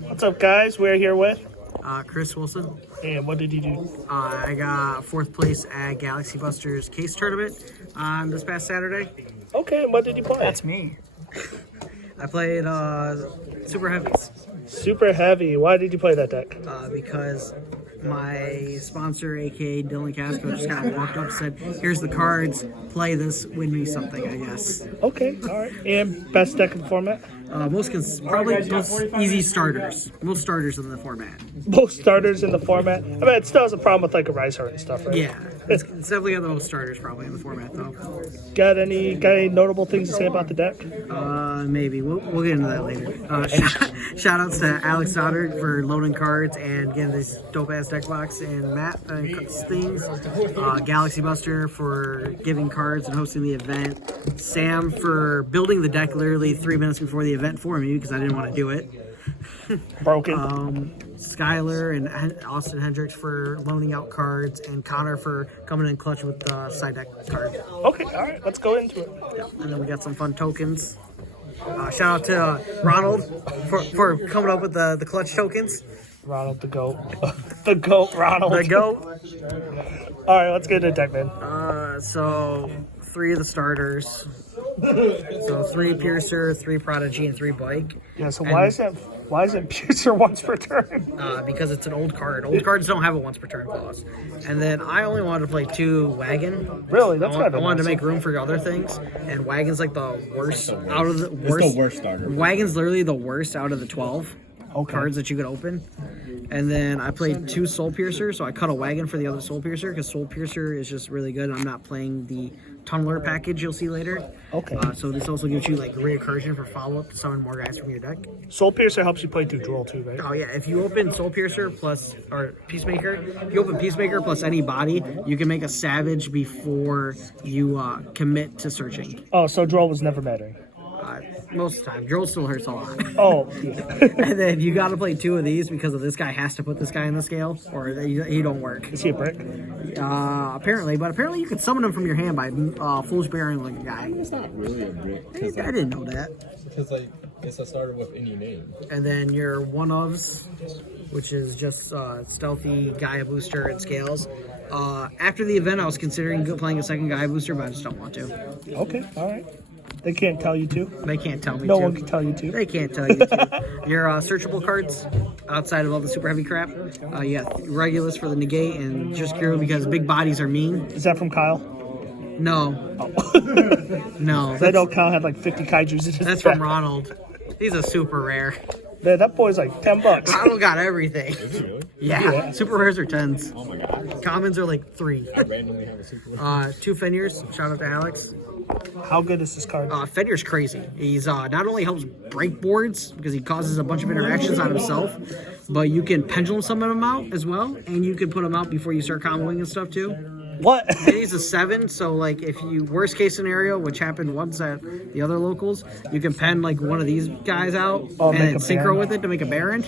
What's up, guys? We're here with. Chris Wilson. And what did you do? I got 4th place at GalaxyBuster's case tournament this past Saturday. Okay, and what did you play? That's me. I played Super Heavies. Super Heavy. Why did you play that deck? Because my sponsor, aka Dylan Casco, just kind of walked up and said, "Here's the cards. Play this. Win me something." I guess. Okay, all right. And best deck in the format? Most easy starters. Most starters in the format. Most starters in the format. I mean, it still has a problem with like a Rise Heart and stuff, right? Yeah, it's definitely got the most starters probably in the format though. Got any notable things to say about the deck? Maybe we'll get into that later. Shout outs to Alex Stoddard for loading cards and getting this dope ass deck box and Matt things. GalaxyBuster for giving cards and hosting the event. Sam for building the deck literally 3 minutes before the event for me because I didn't want to do it. Broken. Skylar and Austin Hendricks for loaning out cards, and Connor for coming in clutch with the side deck card. Okay, all right, let's go into it. Yeah, and then we got some fun tokens. Shout out to Ronald for coming up with the clutch tokens. Ronald the GOAT. The GOAT, Ronald. The GOAT. All right, let's get into deck, man. So 3 of the starters. So 3 Piercer, 3 Prodigy, and 3 Bike. Yeah, so why is it Piercer once per turn? Because it's an old card. Old cards don't have a once per turn clause. And then I only wanted to play 2 Wagon. Really? That's I wanted to make room for other things. And Wagon's like the worst out of the worst. It's the worst starter. Wagon's literally the worst out of the 12 cards that you could open. And then I played 2 Soul Piercer, so I cut a Wagon for the other Soul Piercer because Soul Piercer is just really good. I'm not playing the Tunneler package you'll see later. Okay. So this also gives you like reoccursion for follow-up to summon more guys from your deck. Soul Piercer helps you play through Droll too, right? Oh yeah, if you open Soul Piercer or Peacemaker, if you open Peacemaker plus any body, you can make a Savage before you commit to searching. Oh, so Droll was never mattering. Most of the time. Drill still hurts a lot. Oh. And then you got to play 2 of these because of this guy has to put this guy in the scale or he don't work. Is he a brick? Apparently, but apparently you can summon him from your hand by Foolish Bearing like a guy. It's not really a brick. I didn't know that. Because like it's a starter with any name. And then your one-ofs, which is just Stealthy, Gaia Booster, and Scales. After the event, I was considering playing a second Gaia Booster, but I just don't want to. Okay, all right. They can't tell you to. They can't tell me No to. one can tell you to. They can't tell you to. Your searchable cards, outside of all the super heavy crap, you got Regulus for the negate and just Kiro because big bodies are mean. Is that from Kyle? No. Oh. No. I know Kyle had like 50 kaijus in his That's deck. from Ronald. He's a super rare. Man, that boy's like $10. Ronald got everything. Really? Yeah. Super rares are 10s. Oh my god. Commons are like 3. I randomly have a super 2 Fenrirs. Shout out to Alex. How good is this card? Fenrir's crazy. He's not only helps break boards because he causes a bunch of interactions on himself, but you can pendulum summon him out as well, and you can put him out before you start comboing and stuff too. What? And he's a 7, so like if you worst case scenario, which happened once at the other locals, you can pen like one of these guys out and synchro Baron. with it to make a Baron.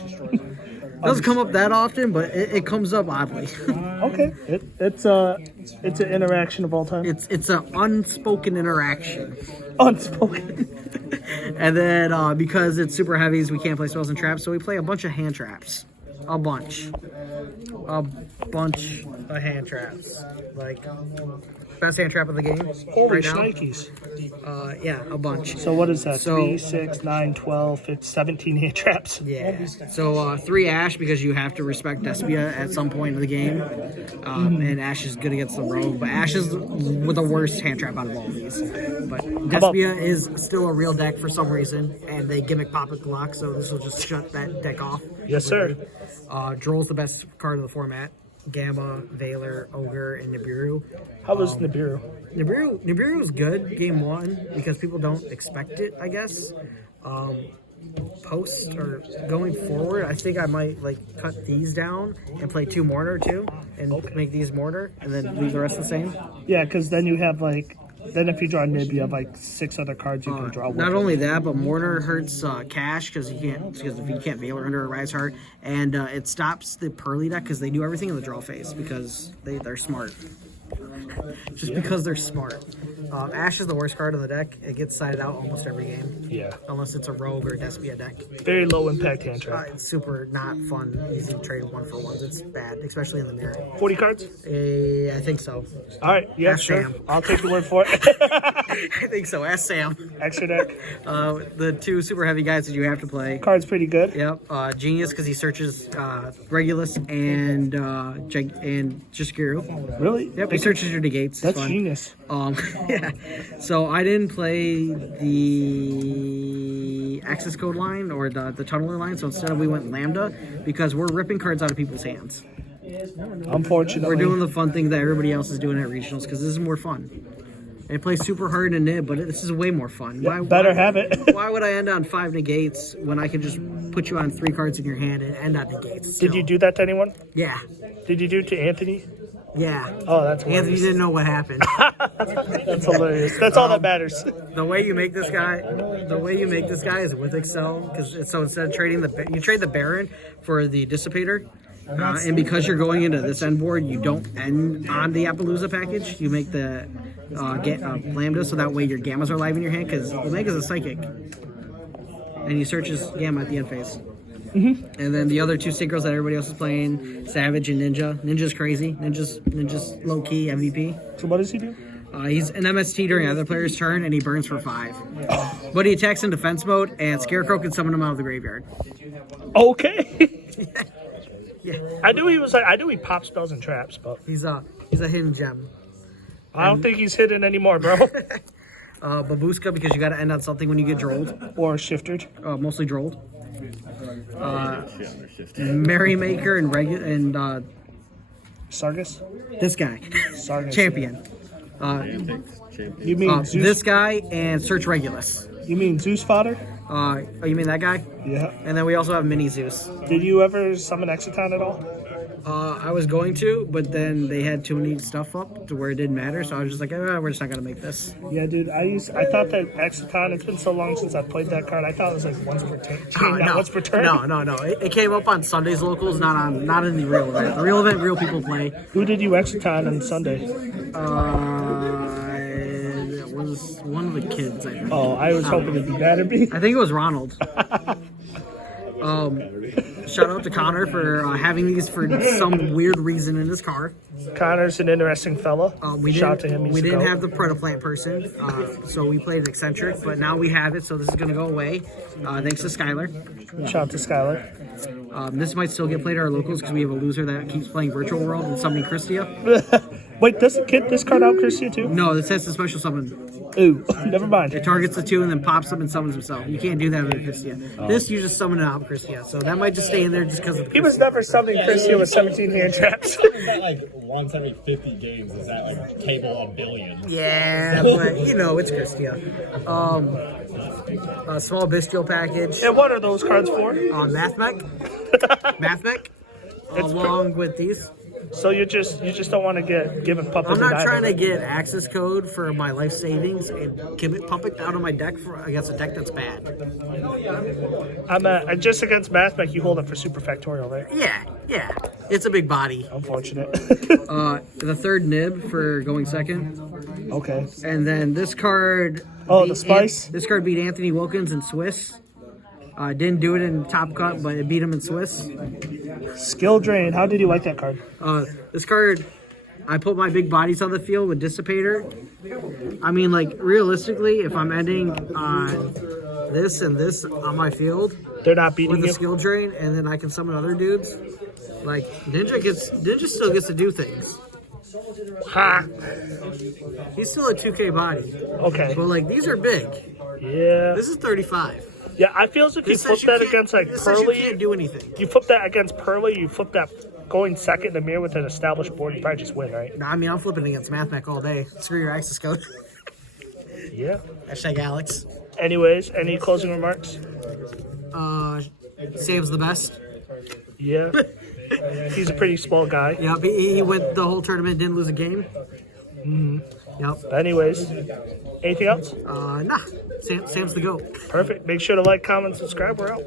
Doesn't come up that often, but it comes up oddly. Okay, it's an interaction of all time. It's an unspoken interaction. Unspoken. And then because it's super heavies, we can't play spells and traps, so we play a bunch of hand traps. A bunch of hand traps. Like best hand trap of the game. Holy right now. shnikes. Yeah, a bunch. So what is that? So- 3, 6, 9, 12, it's 17 hand traps. Yeah. So 3 Ash because you have to respect Despia at some point in the game. And Ash is good against the rogue, but Ash is with the worst hand trap out of all of these. But Despia is still a real deck for some reason, and they gimmick pop it block, so this will just shut that deck off. Yes, sir. Droll's the best card of the format. Gamma, Valor, Ogre, and Nibiru. How was Nibiru? Nibiru was good game 1 because people don't expect it, I guess. Post or going forward, I think I might like cut these down and play 2 mortar too, and make these mortar, and then leave the rest the same. Yeah, because then you have like, then if you draw Nib, you have like 6 other cards you can draw. Not only that, but mortar hurts cash because if you can't Valor under a Rise Heart, and it stops the Pearly deck because they do everything in the draw phase because they're smart. just because they're smart. Ash is the worst card on the deck. It gets sided out almost every game. Yeah. Unless it's a rogue or Despia deck. Very low impact hand trap. It's super not fun. Easy to trade 1-for-1s. It's bad, especially in the mirror. 40 cards? I think so. All right. Yeah, Ask sure. Sam. I'll take your word for it. I think so. Ask Sam. Extra deck. The 2 super heavy guys that you have to play. Card's pretty good. Yep. Genius because he searches Regulus and Jishikiru. Really? Yep. He searches your negates. That's fun. genius. Yeah. So I didn't play the access code line or the tunneler line. So instead we went Lambda because we're ripping cards out of people's hands. Unfortunately. We're doing the fun thing that everybody else is doing at regionals because this is more fun. It plays super hard in nib, but this is way more fun. Yeah, better have it. Why would I end on 5 negates when I can just put you on 3 cards in your hand and end on negates? Did you do that to anyone? Yeah. Did you do it to Anthony? Yeah. Oh, that's hilarious. Anthony didn't know what happened. That's hilarious. That's all that matters. The way you make this guy is with Excel because so instead of trading you trade the Baron for the Dissipator. And because you're going into this end board, you don't end on the Appaloosa package. You make the Lambda, so that way your Gammas are live in your hand, because Omega's a Psychic. And he searches Gamma at the end phase. Mm-hmm. And then the other 2 synchros that everybody else is playing, Savage and Ninja. Ninja's crazy. Ninja's low-key MVP. So what does he do? He's an MST during other player's turn, and he burns for 5. But he attacks in defense mode, and Scarecrow can summon him out of the graveyard. Okay. Yeah. I knew he popped spells and traps, but He's a hidden gem. I don't think he's hidden anymore, bro. Babushka, because you got to end on something when you get drolled. Or shifted. Mostly drolled. Merrymaker and Sargus? this guy. Sargus. Champion. You mean Zeus? This guy and Search Regulus. You mean Zeus fodder? Oh, you mean that guy? Yeah. And then we also have Mini Zeus. Did you ever summon Exciton at all? I was going to, but then they had too many stuff up to where it didn't matter, so I was just like, we're just not going to make this. Yeah, dude, I thought that Exciton, it's been so long since I played that card, I thought it was like once per turn. Once per turn. No. It came up on Sunday's locals, not in the real event. The real event, real people play. Who did you Exciton on Sunday? It was one of the kids, I think. Oh, I was hoping it'd be mad at me. I think it was Ronald. Shout out to Connor for having these for some weird reason in his car. Connor's an interesting fella. Shout to him. We didn't have the Predaplant person, so we played Eccentric, but now we have it, so this is going to go away. Thanks to Skylar. Shout out to Skylar. This might still get played at our locals because we have a loser that keeps playing Virtual World and summoning Christia. Wait, does it kit this card out Christia too? No, this has the special summon. Ooh, never mind. It targets the 2 and then pops them and summons himself. You can't do that with Christia. This, you just summon it out Christia. So that might just stay in there just because of the He was never summoning Christia with 17 hand traps. Like once every 50 games is that like table a billion. Yeah, but it's Christia. A small bestial package. And what are those cards for? Mathmech. Mathmech. Along with these. So you just don't want to get given puppet. I'm not trying to get access code for my life savings and pump it out of my deck against a deck that's bad. I'm just against Mathmech. You hold it for super factorial, right? Yeah. It's a big body. Unfortunate. The third nib for going second. Okay. And then this card. Oh, the spice. This card beat Anthony Wilkins in Swiss. Didn't do it in Top Cut, but it beat him in Swiss. Skill Drain. How did you like that card? This card, I put my big bodies on the field with Dissipator. I mean, like, realistically, if I'm ending on this and this on my field, they're not beating with you. The Skill Drain, and then I can summon other dudes. Like, Ninja still gets to do things. Ha! He's still a 2K body. Okay. But, like, these are big. Yeah. This is 35. Yeah, I feel as if you flip that against, like, Pearly. You can't do anything. You flip that against Pearly, you flip that going second in the mirror with an established board, you probably just win, right? No, I mean, I'm flipping against Mathmech all day. Screw your access code. Yeah. Hashtag Alex. Anyways, any closing remarks? Sam's the best. Yeah. He's a pretty small guy. Yep, he went the whole tournament, didn't lose a game. Mm-hmm. Yep. But anyways, anything else? Nah. Sam's the GOAT. Perfect. Make sure to like, comment, subscribe. We're out.